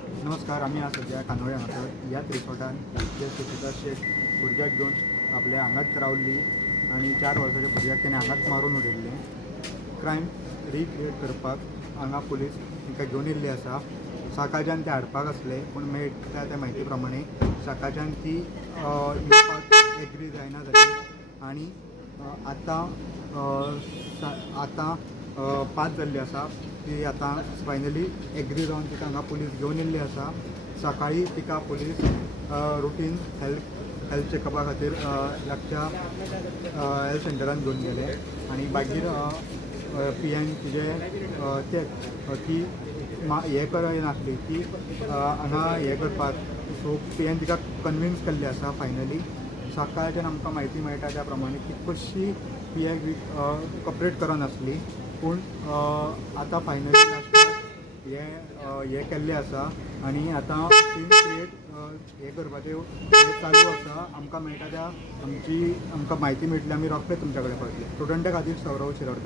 नमस्कार. आम्ही आज सध्या कानोळे हांगासर ह्याच रिसॉर्टान जे सुचिता शेख भुरग्याक घेवन आपल्या हांगाच रावल्ली आनी 4 वर्साच्या भुरग्याक तेणें हांगाच मारून उडयल्लें. क्रायम रिक्रिएट करपाक हांगा पुलीस तांकां घेवन येयल्ली आसा. सकाळच्यान ते हाडपाक आसले पूण मेळटा त्या म्हायती प्रमाणे सकाळच्यान ती येवपाक एग्री जायना जाली आनी आतां 5 जाल्ली आसा. ती आतां फायनली एग्री जावन तिका हांगा पुलीस घेवन येयल्ली आसा. सकाळी तिका पुलीस रुटीन हेल्थ चॅकअपा खातीर लागच्या हेल्थ सेंटरान घेवन गेले आनी मागीर पी.एन तिजे ती हें नासली ती हांगा हें करपाक. सो पी.एन तिका कन्विन्स केल्ली आसा फायनली. सकाळच्यान आमकां म्हायती मेळटा त्या प्रमाणे ती कशी पी.एन कॉपरेट करनासली पूण आतां फायनली हें केल्लें आसा आनी आतां सीन क्रिएट हें करपाचें हें चालू आसा. आमकां मेळटा त्या आमकां म्हायती मेळटली आमी रोखडेंच तुमच्या कडेन पावतले. स्टुडंटा खातीर सौरव शिरोडकर.